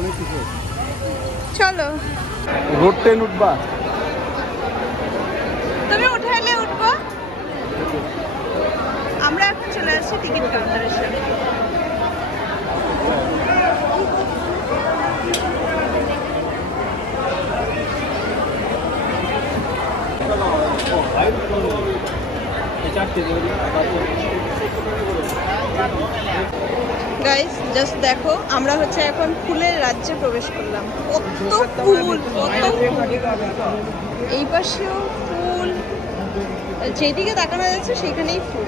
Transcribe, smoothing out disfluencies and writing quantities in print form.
অনেক কিছু আছে। চলো রোড ট্রেন উঠবা? তুমি উঠাইলে উঠবো। আমরা এখন চলে আসছি টিকিট কাউন্টারের সামনে। গাইস জাস্ট দেখো, আমরা হচ্ছে এখন ফুলের রাজ্যে প্রবেশ করলাম। কত ফুল, কত ফুল। এই পাশেও ফুল, যেদিকে তাকানো যাচ্ছে সেখানেই ফুল।